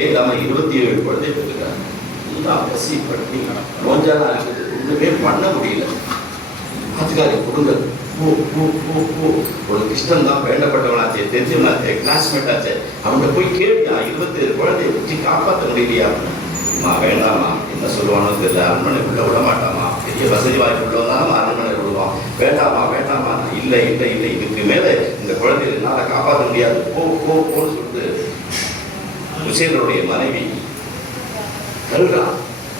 இல்லாமல் 27 குழந்தை பெற்றுக்கிறாங்க. எல்லாம் பசி பண்ணி நோஞ்சானா இருக்குது, ஒன்றுமே பண்ண முடியல. ஆத்துக்காரி கொடுங்க உனக்கு இஷ்டம் தான், வேண்டப்பட்டவனாச்சே, தெரிஞ்சவனாச்சே, கிளாஸ்மேட் ஆச்சே, அவன்கிட்ட போய் கேட்டா 27 குழந்தைய வச்சு காப்பாற்ற முடியலையா? அம்மா வேண்டாமா, என்ன சொல்லுவானோ தெரியல, அரண்மனைக்குள்ள விட மாட்டாமா, பெரிய வசதி வாய்ப்பு உள்ளவனாலும் அரண்மனை விடுவான், வேண்டாமா வேண்டாமா, இல்லை இல்லை இல்லை, இதுக்கு மேலே இந்த குழந்தைய என்னால் காப்பாற்ற முடியாது, போன்னு சொல்லிட்டு உசேனருடைய மனைவி கருறான்.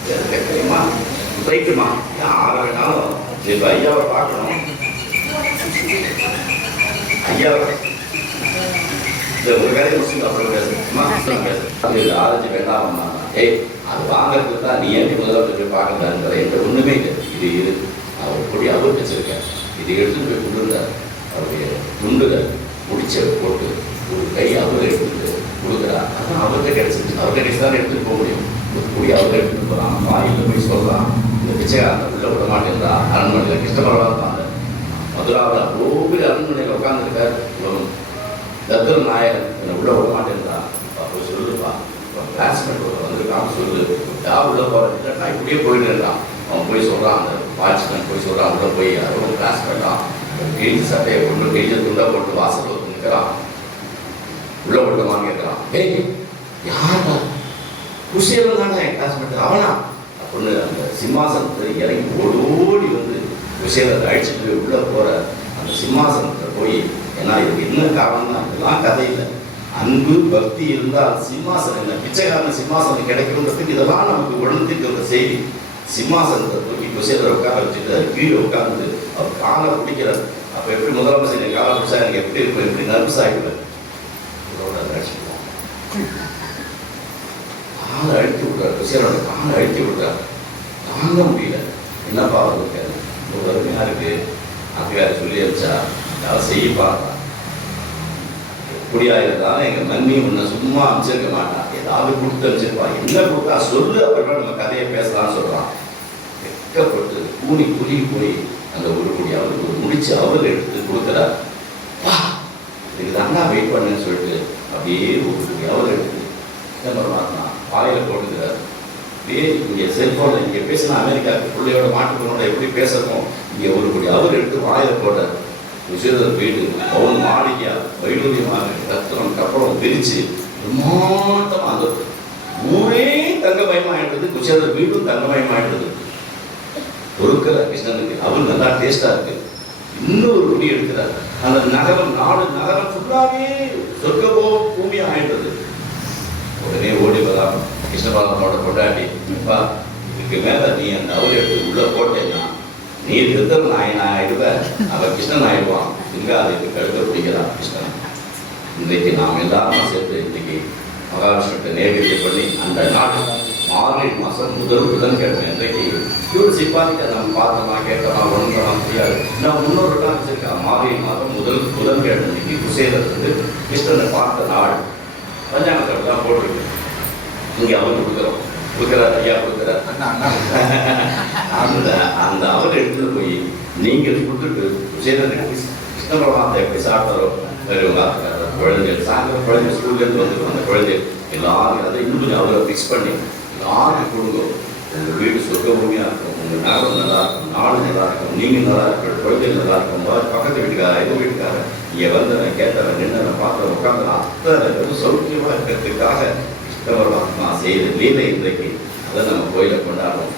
கேட்கலையுமா, ரைட்டுமா, யாரை வேணாலும் இப்போ ஐயாவை பார்க்கணும், ஐயாவை இந்த ஒரு வேலையை முடிச்சுட்டு அப்புறம் பேசுமா பேசு ஆரஞ்சு வேண்டாமா, அது வாங்கிறதுக்கு தான் நீ ஏன் முதல்ல போய் பார்க்கலாங்கிற என்ற ஒன்றுமே இல்லை. இது அவர் கொடி அவர் வச்சிருக்கேன், இது எடுத்துட்டு போய் கொடுக்குறார். அவருடைய துண்டுகள் முடிச்ச போட்டு ஒரு கை அவர் எடுத்துட்டு கொடுக்குறார். அதான் அவர்கிட்ட கிடைச்சிருச்சு, அவர்கிட்ட கிடைச்சி தான் எடுத்துகிட்டு போக முடியும். ஒரு கூடி அவர் எடுத்துகிட்டு போகிறான், வாயில் போய் சொல்கிறான், இந்த பிச்சைக்காரன் உள்ள விட மாட்டேங்கிறா. அரண்மனையில் கிருஷ்ணபரவாக இருப்பாங்க, மதுராவில் அவ்வளோ பேர் அரண்மனையில் உட்காந்துருக்கார். தத்தர் நாயகன் என்னை உள்ள விட மாட்டேங்கிறா, அப்போ சொல்லுப்பா கிளாஸ்மேட் வந்திருக்கான்னு சொல்லு, யார் உள்ள போகிறேன், நான் இப்படியே போயிட்டுருக்கான். அவன் போய் சொல்கிறான், அந்த வாட்ச்மேன் போய் சொல்கிறான், உள்ள போய் அவரோட கிளாஸ்மேட்டான் கிழிஞ்சு சட்டையை கொண்டு கிழிஞ்ச துண்டை போட்டு வாசல் நிற்கிறான், உள்ள விட்டுவான்னு கேட்குறான். யாரா குஷியல் தானே என் கிளாஸ்மேட், அவனா அப்படின்னு அந்த சிம்மாசனத்தை இறங்கி ஓடி வந்து குஷியலை அழிச்சுட்டு போய் உள்ளே போகிற அந்த சிம்மாசனத்தில் போய், ஏன்னா இதுக்கு என்ன காரணம்னா இதெல்லாம் கதை இல்லை, அன்பு பக்தி இருந்தால் சிம்மாசனம் இல்லை, பிச்சைக்காரன் சிம்மாசனம் கிடைக்கணுன்றதுக்கு இதெல்லாம் நமக்கு உணர்ந்துட்டு ஒரு செய்தி. சிம்மாசனத்தை தூக்கி குசேலரை உட்கார வச்சுட்டு கீழே உட்கார்ந்து அவர் காலை பிடிக்கிறார். அப்போ எப்படி முதலமைச்சர் என் காலை பிடிச்சா எனக்கு எப்படி இருக்கும், எப்படி நர்வஸ் ஆகிடுவேன். காலை அழுத்தி விடுறார், குசேலரோட காலை அழுத்தி விடுறார், தாங்க முடியல. என்னப்பா இருக்காரு, ஒரு அருமையாக இருக்கு, அப்படியாரு சொல்லி வச்சா யாரும் செய்ய பார்த்தா எப்படியா இருந்தாலும் எங்கள் மன்னி உன்னை சும்மா அமைச்சிருக்க மாட்டான், ஏதாவது கொடுத்து அமைச்சிருப்பா, என்ன கொடுத்தா சொல்லு, அப்புறமா நம்ம கதையை பேசலாம்னு சொல்கிறான். வெக்கப்பட்டு கூனி குறுகி போய் அந்த ஒரு குடி அவருக்கு ஒரு முடிச்சு அவர் எடுத்து கொடுக்குறார். வா இதுக்கு தாண்டா வெயிட் பண்ணுன்னு சொல்லிட்டு அப்படியே ஒரு குடி அவர் எடுத்து பரமாத்மா வாயில் போட்டுக்கிறார். இங்கே செல்ஃபோனில் இங்கே பேசினா அமெரிக்காவுக்கு பிள்ளையோட மாட்டுப்பனோட எப்படி பேசணும், இங்கே ஒரு குடி அவர் எடுத்து வாயில் போட்டார். குசேலர் வீடு பவுன் மாளிகையா வைடூரியமாக ரத்தனம் கப்படம் பிரித்து பிரம்மாண்டமாக அந்த ஊரே தங்கமயமாயிடுறது, குசேலர் வீடும் தங்கமயமாயிடுறது. பொருட்கள் கிருஷ்ணனுக்கு அவர் நல்லா டேஸ்டாக இருக்கு. இன்னொரு குடி எடுக்கிறார், அந்த நகரம் நகரம் ஃபுல்லாகவே சொர்க்கமோ பூமியாக ஆயிடுறது. உடனே ஓடி வரலாம் கிருஷ்ணபாலனோட கொண்டாடி, இதுக்கு மேலே நீ அந்த அவர் எடுத்து உள்ளே போட்டேன்னா நீ திருத்தல் நாயன் ஆயிடுவேன், அவன் கிருஷ்ணன் ஆயிடுவான். இங்கே அதுக்கு கழுத்தை பிடிக்கிறான் கிருஷ்ணன். இன்றைக்கு நாம் எல்லாரும் சேர்த்து இன்றைக்கி மகாவிஷ்ணுக்கு நேர்வீட்டு பண்ணி அந்த நாள் மார்கழி மாதம் முதல் புதன்கிழமை இன்றைக்கு இவர் சிப்பாதிக்க நம்ம பார்த்தோமா கேட்டோமா உணர்ந்தோமா முடியாது. நான் முன்னோரு தான் வச்சிருக்கேன், மார்கழி மாதம் முதல் புதன்கிழமை இன்னைக்கு குசேலர் வந்து கிருஷ்ணனை பார்த்த நாள் பஞ்சாங்கத்தில் தான் போட்டிருக்கு. இங்கே அவர் கொடுக்குறார், ஐயா கொடுக்குறார். அந்த அவர் எடுத்துட்டு போய் நீங்கள் கொடுத்துட்டு கிருஷ்ணபரமாத்தை எப்படி சாப்பிட்டாரோ குழந்தைகள் சாயந்தரம் குழந்தை ஸ்கூல்லேருந்து வந்துடும், அந்த குழந்தை எல்லாரும் அதை இன்னும் கொஞ்சம் அவரை ஃபிக்ஸ் பண்ணி எல்லாருக்கும் கொடுங்க. உங்கள் வீடு சொர்க்க பூமியாக இருக்கும், உங்கள் நகரம் நல்லா இருக்கும், நாடு நல்லா இருக்கும், நீங்கள் நல்லா இருக்கும், குழந்தைகள் நல்லா இருக்கும், பக்கத்து வீட்டுக்காரர் எங்கள் வீட்டுக்காரர் இங்கே வந்தவன் கேட்டவன் நின்று பார்த்தவன் உட்காந்து அத்தனை சௌக்கியமாக இருக்கிறதுக்காக கிருஷ்ணபரமாத்மா செய்த லீலை இன்றைக்கு அதை நம்ம கோயிலை கொண்டாடுறோம்.